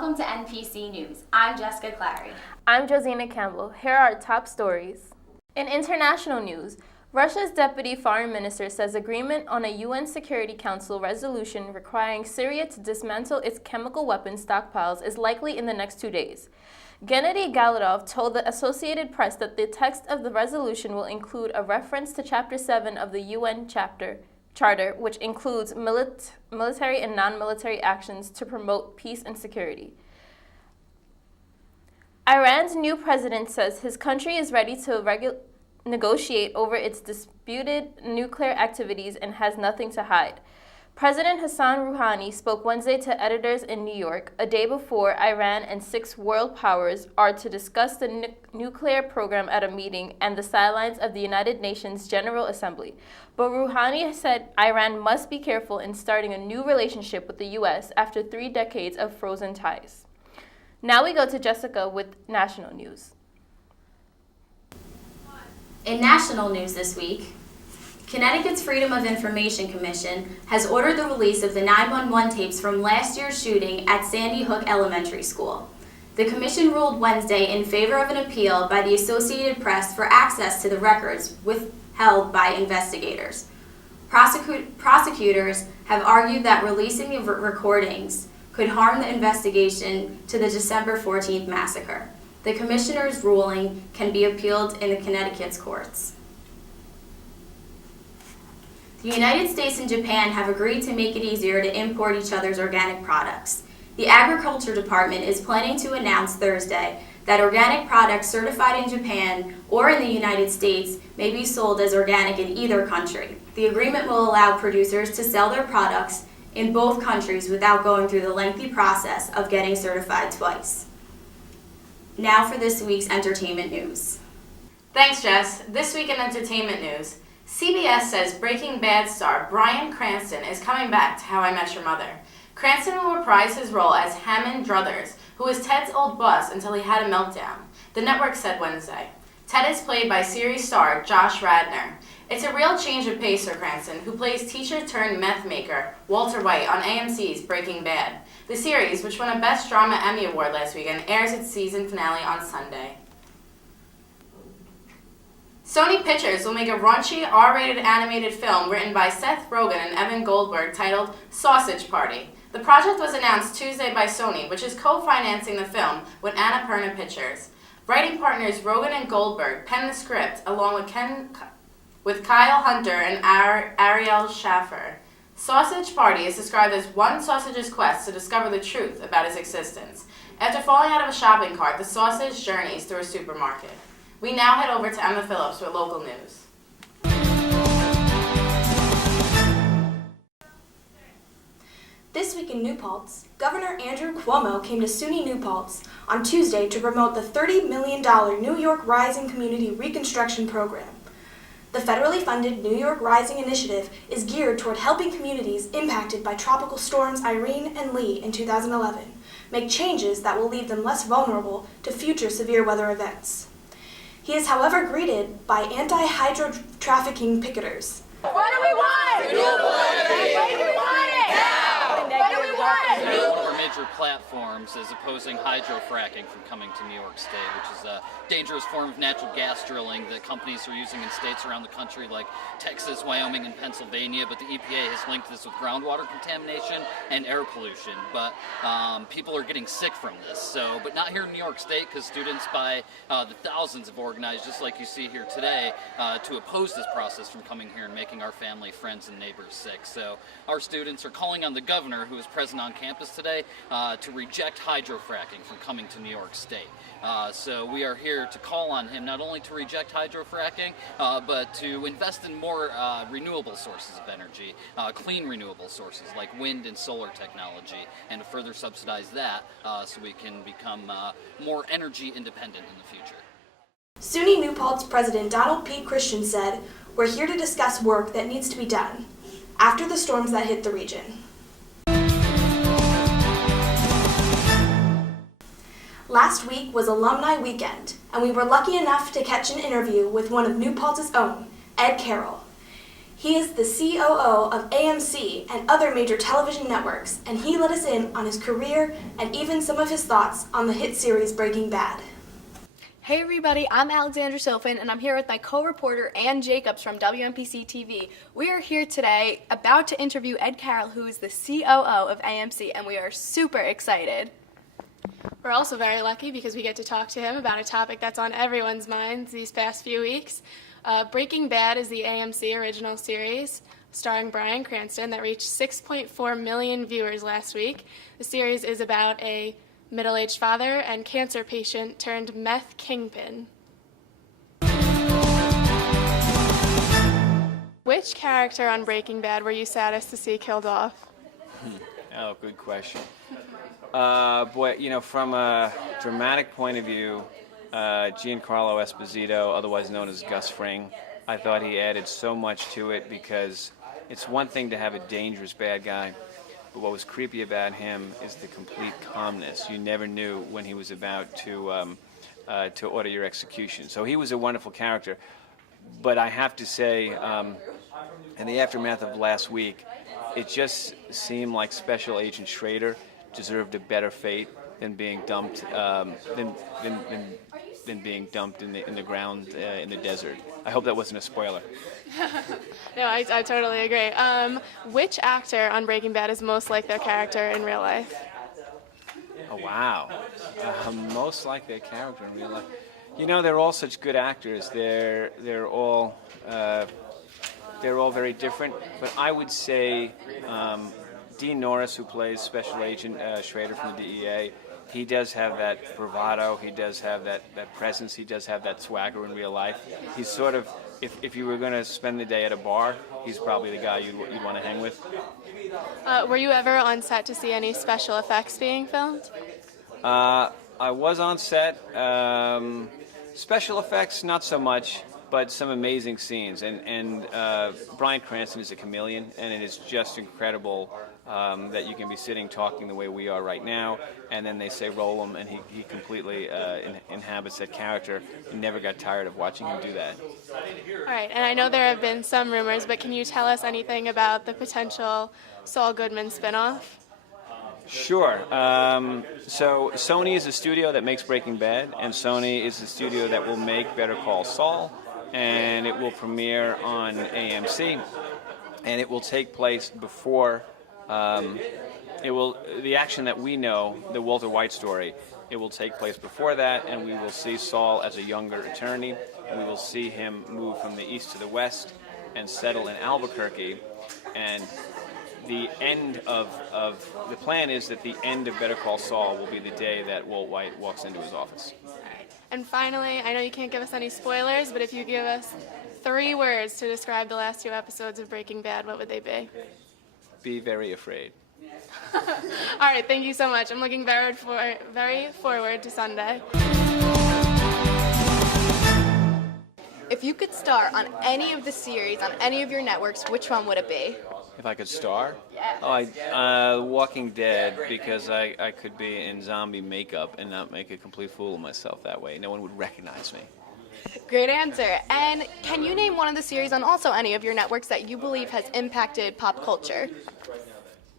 welcome to NPC News. I'm Jessica Clary. I'm Josina Campbell. Here are our top stories. In international news, Russia's deputy foreign minister says agreement on a UN Security Council resolution requiring Syria to dismantle its chemical weapons stockpiles is likely in the next 2 days. Gennady Galadov told the Associated Press that the text of the resolution will include a reference to Chapter 7 of the UN Charter, which includes military and non-military actions to promote peace and security. Iran's new president says his country is ready to negotiate over its disputed nuclear activities and has nothing to hide. President Hassan Rouhani spoke Wednesday to editors in New York, a day before Iran and 6 world powers are to discuss the nuclear program at a meeting and the sidelines of the United Nations General Assembly. But Rouhani said Iran must be careful in starting a new relationship with the U.S. after 3 decades of frozen ties. Now we go to Jessica with national news. In national news this week, Connecticut's Freedom of Information Commission has ordered the release of the 911 tapes from last year's shooting at Sandy Hook Elementary School. The commission ruled Wednesday in favor of an appeal by the Associated Press for access to the records withheld by investigators. Prosecutors have argued that releasing the recordings could harm the investigation to the December 14th massacre. The commissioner's ruling can be appealed in the Connecticut's courts. The United States and Japan have agreed to make it easier to import each other's organic products. The Agriculture Department is planning to announce Thursday that organic products certified in Japan or in the United States may be sold as organic in either country. The agreement will allow producers to sell their products in both countries without going through the lengthy process of getting certified twice. Now for this week's entertainment news. Thanks, Jess. This week in entertainment news, CBS says Breaking Bad star Bryan Cranston is coming back to How I Met Your Mother. Cranston will reprise his role as Hammond Druthers, who was Ted's old boss until he had a meltdown, the network said Wednesday. Ted is played by series star Josh Radnor. It's a real change of pace for Cranston, who plays teacher-turned-meth maker Walter White on AMC's Breaking Bad. The series, which won a Best Drama Emmy Award last weekend, airs its season finale on Sunday. Sony Pictures will make a raunchy, R-rated animated film written by Seth Rogen and Evan Goldberg titled Sausage Party. The project was announced Tuesday by Sony, which is co-financing the film with Annapurna Pictures. Writing partners Rogen and Goldberg penned the script along with Kyle Hunter and Ariel Schaffer. Sausage Party is described as one sausage's quest to discover the truth about his existence. After falling out of a shopping cart, the sausage journeys through a supermarket. We now head over to Emma Phillips with local news. This week in New Paltz, Governor Andrew Cuomo came to SUNY New Paltz on Tuesday to promote the $30 million New York Rising Community Reconstruction Program. The federally funded New York Rising initiative is geared toward helping communities impacted by tropical storms Irene and Lee in 2011 make changes that will leave them less vulnerable to future severe weather events. He is, however, greeted by anti-hydro trafficking picketers. What do we want? Renewable energy! What do we want it? Now! What do we want? Four major platforms is opposing hydrofracking from coming to New York State, which is a dangerous form of natural gas drilling that companies are using in states around the country like Texas, Wyoming, and Pennsylvania, but the EPA has linked this with groundwater contamination and air pollution. But people are getting sick from this. But not here in New York State, because students by the thousands have organized, just like you see here today, to oppose this process from coming here and making our family, friends, and neighbors sick. So our students are calling on the governor, who is present on campus today, to reject hydrofracking from coming to New York State. So we are here to call on him not only to reject hydrofracking, but to invest in more renewable sources of energy, clean renewable sources like wind and solar technology, and to further subsidize that so we can become more energy independent in the future. SUNY New Paltz President Donald P. Christian said, "We're here to discuss work that needs to be done after the storms that hit the region." Last week was Alumni Weekend, and we were lucky enough to catch an interview with one of New Paltz's own, Ed Carroll. He is the COO of AMC and other major television networks, and he let us in on his career and even some of his thoughts on the hit series Breaking Bad. Hey everybody, I'm Alexandra Sofin, and I'm here with my co-reporter Ann Jacobs from WNPC-TV. We are here today about to interview Ed Carroll, who is the COO of AMC, and we are super excited. We're also very lucky because we get to talk to him about a topic that's on everyone's minds these past few weeks. Breaking Bad is the AMC original series starring Bryan Cranston that reached 6.4 million viewers last week. The series is about a middle-aged father and cancer patient turned meth kingpin. Which character on Breaking Bad were you saddest to see killed off? Oh, good question. Boy, you know, from a dramatic point of view, Giancarlo Esposito, otherwise known as Gus Fring, I thought he added so much to it because it's one thing to have a dangerous bad guy, but what was creepy about him is the complete calmness. You never knew when he was about to order your execution. So he was a wonderful character. But I have to say, in the aftermath of last week, it just seemed like Special Agent Schrader deserved a better fate than being dumped than being dumped in the ground in the desert. I hope that wasn't a spoiler. No, I totally agree. Which actor on Breaking Bad is most like their character in real life? Oh wow, most like their character in real life. You know, they're all such good actors. They're all very different. But I would say Dean Norris, who plays Special Agent Schrader from the DEA, he does have that bravado, he does have that presence, he does have that swagger in real life. He's sort of, if you were going to spend the day at a bar, he's probably the guy you'd want to hang with. Were you ever on set to see any special effects being filmed? I was on set. Special effects, not so much, but some amazing scenes. And Bryan Cranston is a chameleon, and it is just incredible that you can be sitting talking the way we are right now, and then they say roll him, and he completely inhabits that character. You never got tired of watching him do that. All right, and I know there have been some rumors, but can you tell us anything about the potential Saul Goodman spinoff? Sure. So Sony is a studio that makes Breaking Bad, and Sony is the studio that will make Better Call Saul, and it will premiere on AMC, and it will take place before the action that we know, the Walter White story, it will take place before that, and we will see Saul as a younger attorney, and we will see him move from the east to the west and settle in Albuquerque. And the end of the plan is that the end of Better Call Saul will be the day that Walt White walks into his office. All right. And finally, I know you can't give us any spoilers, but if you give us 3 words to describe the last 2 episodes of Breaking Bad, what would they be? Be very afraid. All right, thank you so much. I'm looking very forward to Sunday. If you could star on any of the series, on any of your networks, which one would it be? If I could star? Yeah. Oh, Walking Dead, because I could be in zombie makeup and not make a complete fool of myself that way. No one would recognize me. Great answer. And can you name one of the series on also any of your networks that you believe has impacted pop culture?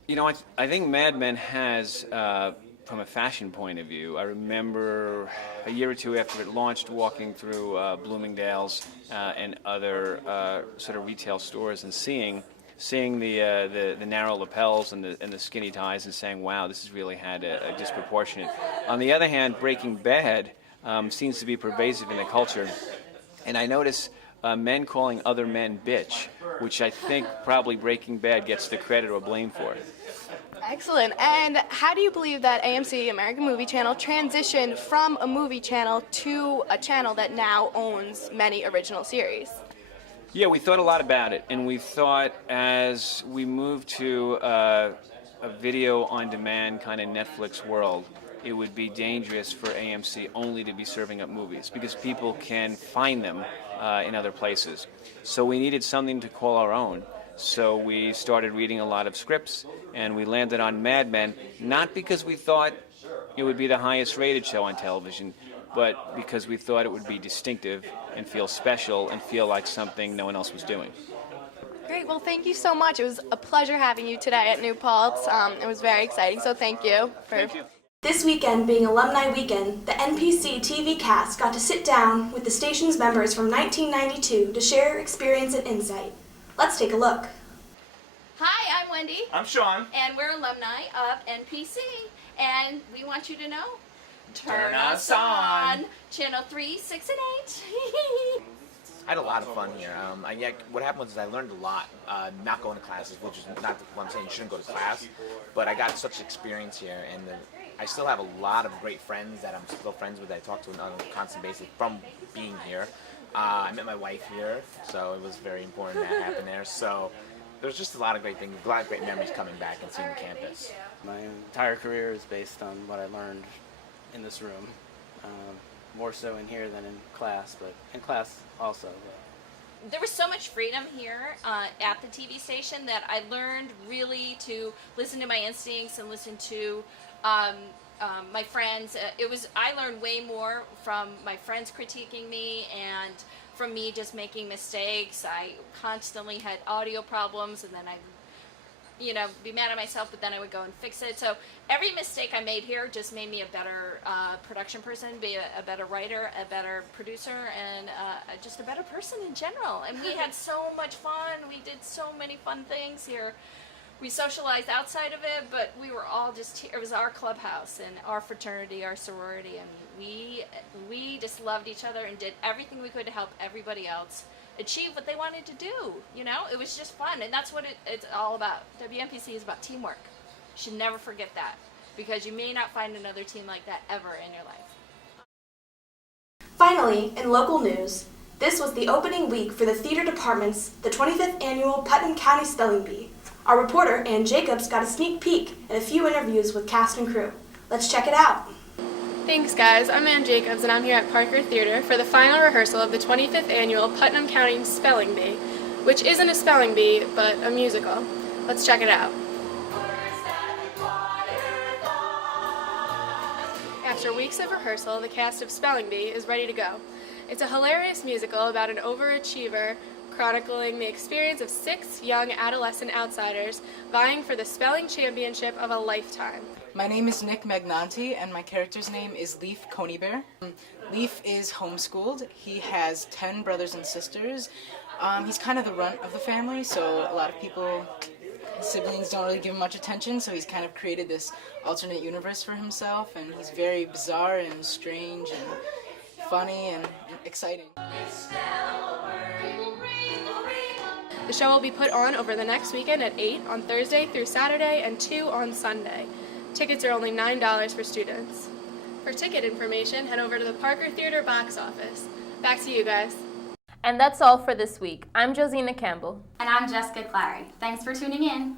You know, I think Mad Men has, from a fashion point of view, I remember a year or 2 after it launched walking through Bloomingdale's and other sort of retail stores and seeing the narrow lapels and the skinny ties and saying, wow, this has really had a disproportionate. On the other hand, Breaking Bad seems to be pervasive in the culture, and I notice men calling other men bitch, which I think probably Breaking Bad gets the credit or blame for. Excellent. And how do you believe that AMC, American Movie Channel, transitioned from a movie channel to a channel that now owns many original series? Yeah, we thought a lot about it, and we thought as we moved to a video-on-demand kind of Netflix world, it would be dangerous for AMC only to be serving up movies because people can find them in other places. So we needed something to call our own. So we started reading a lot of scripts, and we landed on Mad Men, not because we thought it would be the highest rated show on television, but because we thought it would be distinctive and feel special and feel like something no one else was doing. Great, well thank you so much. It was a pleasure having you today at New Paltz. It was very exciting, so thank you. Thank you. This weekend being Alumni Weekend, the NPC-TV cast got to sit down with the station's members from 1992 to share experience and insight. Let's take a look. Hi, I'm Wendy, I'm Sean. and we're alumni of NPC, and we want you to know, Turn us on. Channel 3, 6, and 8. I had a lot of fun here. What happened was I learned a lot, not going to classes, which is not what I'm saying you shouldn't go to class, but I got such experience here, and I still have a lot of great friends that I'm still friends with that I talk to on a constant basis from being here. I met my wife here, so it was very important that happened there. So there's just a lot of great things, a lot of great memories coming back and seeing the campus. My entire career is based on what I learned in this room. More so in here than in class, but in class also. There was so much freedom here at the TV station that I learned really to listen to my instincts and listen to my friends. I learned way more from my friends critiquing me and from me just making mistakes. I constantly had audio problems, and then I be mad at myself, but then I would go and fix it. So every mistake I made here just made me a better production person, be a better writer, a better producer, and just a better person in general. And we had so much fun. We did so many fun things here. We socialized outside of it, but we were all just here. It was our clubhouse and our fraternity, our sorority, and we just loved each other and did everything we could to help everybody else achieve what they wanted to do. It was just fun, and that's what it's all about. WNPC is about teamwork. You should never forget that, because you may not find another team like that ever in your life. Finally, in local news, this was the opening week for the theater department's the 25th annual Putnam County Spelling Bee. Our reporter, Ann Jacobs, got a sneak peek and a few interviews with cast and crew. Let's check it out. Thanks guys, I'm Ann Jacobs and I'm here at Parker Theater for the final rehearsal of the 25th annual Putnam County Spelling Bee, which isn't a spelling bee, but a musical. Let's check it out. After weeks of rehearsal, the cast of Spelling Bee is ready to go. It's a hilarious musical about an overachiever chronicling the experience of 6 young adolescent outsiders vying for the spelling championship of a lifetime. My name is Nick Magnanti, and my character's name is Leaf Coneybear. Leaf is homeschooled. He has 10 brothers and sisters. He's kind of the runt of the family, so a lot of people, his siblings, don't really give him much attention, so he's kind of created this alternate universe for himself, and he's very bizarre and strange and funny and exciting. The show will be put on over the next weekend at 8 on Thursday through Saturday and 2 on Sunday. Tickets are only $9 for students. For ticket information, head over to the Parker Theater box office. Back to you guys. And that's all for this week. I'm Josina Campbell. And I'm Jessica Clary. Thanks for tuning in.